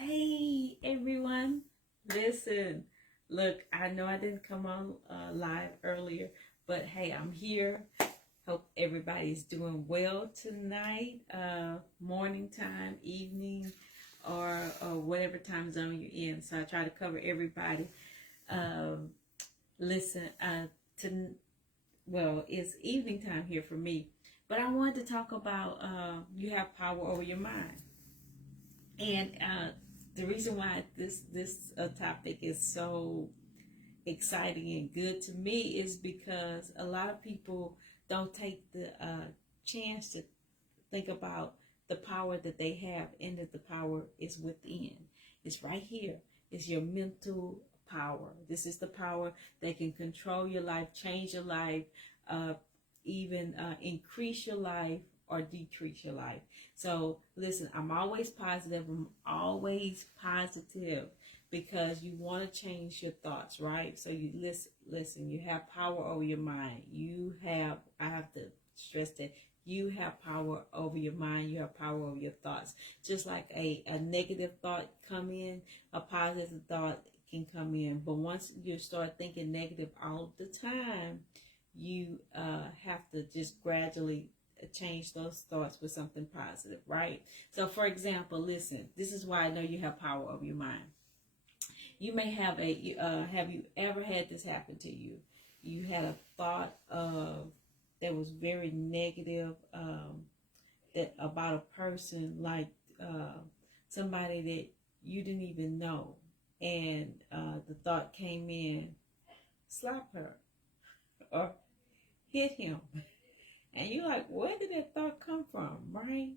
Hey everyone, listen. Look, I know I didn't come on live earlier, but hey, I'm here. Hope everybody's doing well tonight. Morning time, evening, or whatever time zone you're in. So I try to cover everybody. Um, listen, to well, it's evening time here for me, but I wanted to talk about you have power over your mind. And the reason why this topic is so exciting and good to me is because a lot of people don't take the chance to think about the power that they have, and that the power is within. It's right here. It's your mental power. This is the power that can control your life, change your life, uh, even increase your life or decrease your life. So listen, I'm always positive. I'm always positive because you want to change your thoughts, right? So you listen, you have power over your mind. I have to stress that you have power over your mind. You have power over your thoughts. Just like a negative thought come in, a positive thought can come in. But once you start thinking negative all the time, you have to just gradually change those thoughts with something positive, right? So for example, listen, this is why I know you have power over your mind. You may have have you ever had this happen to you? You had a thought of that was very negative, that about a person, like somebody that you didn't even know, and the thought came in, slap her or hit him, and you're like, where did that thought come from, right?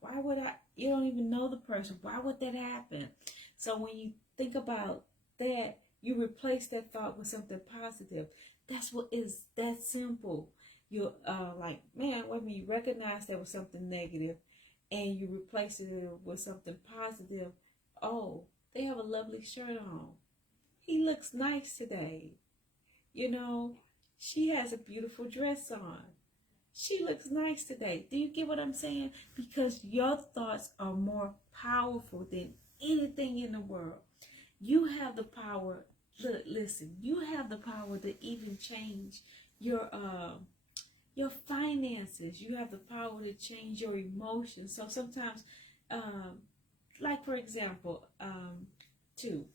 Why would I? You don't even know the person. Why would that happen? So when you think about that, you replace that thought with something positive. That's what is that simple. You're like, man, when you recognize there was something negative and you replace it with something positive, oh, they have a lovely shirt on. He looks nice today. You know, she has a beautiful dress on. She looks nice today. Do you get what I'm saying? Because your thoughts are more powerful than anything in the world. You have the power. Look, listen. You have the power to even change your finances. You have the power to change your emotions. So sometimes, um, like for example, too,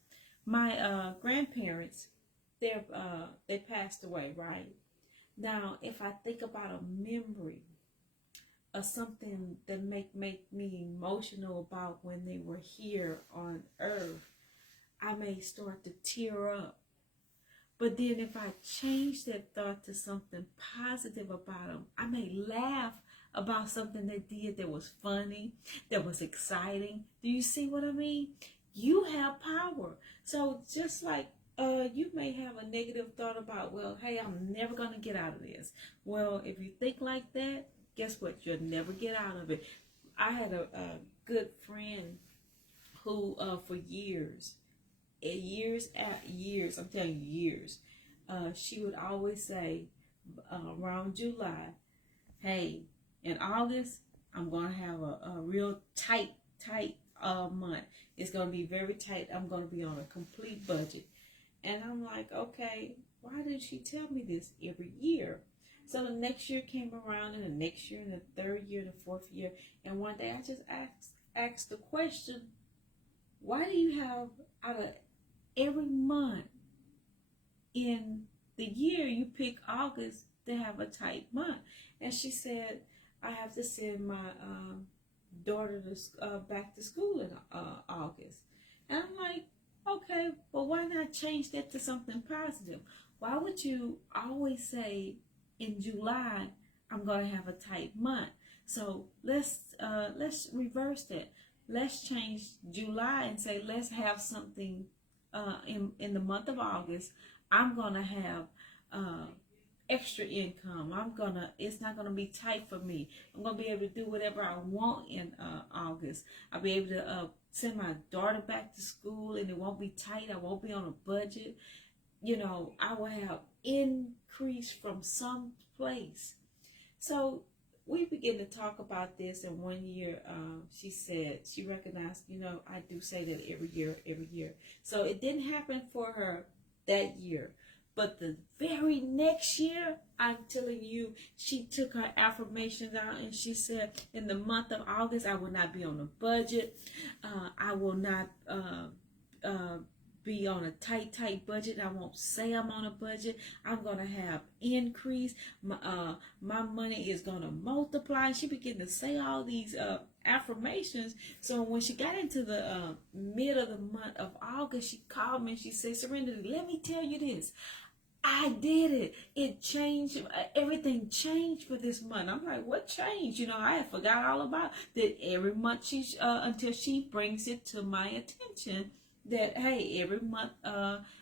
my grandparents, they passed away, right? Now, if I think about a memory of something that make me emotional about when they were here on earth, I may start to tear up. But then if I change that thought to something positive about them, I may laugh about something they did that was funny, that was exciting. Do you see what I mean? You have power. So just like you may have a negative thought about, well, hey, I'm never going to get out of this. Well, if you think like that, guess what? You'll never get out of it. I had a good friend who, for years, years, I'm telling you, years, she would always say around July, hey, in August, I'm going to have a real tight month. It's going to be very tight. I'm going to be on a complete budget. And I'm like, okay, why did she tell me this every year? So the next year came around, and the next year, and the third year, the fourth year. And one day I just asked the question, why do you have, out of every month in the year, you pick August to have a tight month? And she said, I have to send my daughter back to school in August. And I'm like, okay, but why not change that to something positive? Why would you always say in July, I'm going to have a tight month? So let's reverse that. Let's change July and say, let's have something in the month of August. I'm going to have extra income. It's not gonna be tight for me. I'm gonna be able to do whatever I want in August. I'll be able to send my daughter back to school, and it won't be tight. I won't be on a budget. You know, I will have increase from some place. So we began to talk about this, and one year she said she recognized, I do say that every year. So it didn't happen for her that year. But the very next year, I'm telling you, she took her affirmations out and she said, in the month of August, I will not be on a budget. I will not be on a tight budget. I won't say I'm on a budget. I'm going to have increase. My money is going to multiply. And she began to say all these affirmations. So when she got into the mid of the month of August, she called me and she said, Serenity, let me tell you this. I did it. It changed. Everything changed for this month. I'm like, what changed? I had forgot all about that. Every month she's until she brings it to my attention that, hey, every month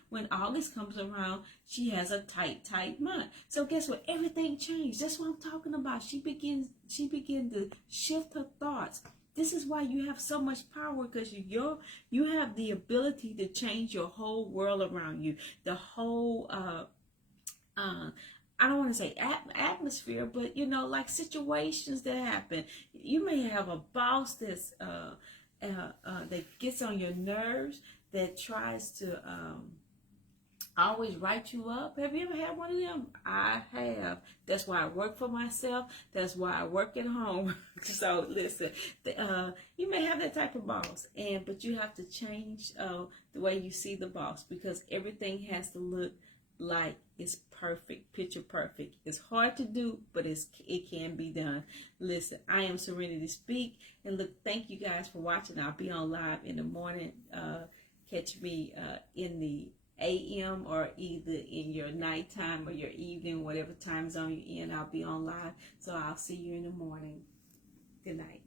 when August comes around, she has a tight month. So guess what? Everything changed. That's what I'm talking about. She began to shift her thoughts. This is why you have so much power, because you have the ability to change your whole world around you. The whole I don't want to say atmosphere, but like situations that happen. You may have a boss that's that gets on your nerves, that tries to always write you up. Have you ever had one of them? I have. That's why I work for myself. That's why I work at home. So listen, you may have that type of boss, but you have to change the way you see the boss, because everything has to look like it's perfect, picture perfect. It's hard to do, but it can be done. Listen, I am Serenity Speak, and look, thank you guys for watching. I'll be on live in the morning. Catch me in the AM or either in your nighttime or your evening, whatever time zone you're in. I'll be on live, so I'll see you in the morning. Good night.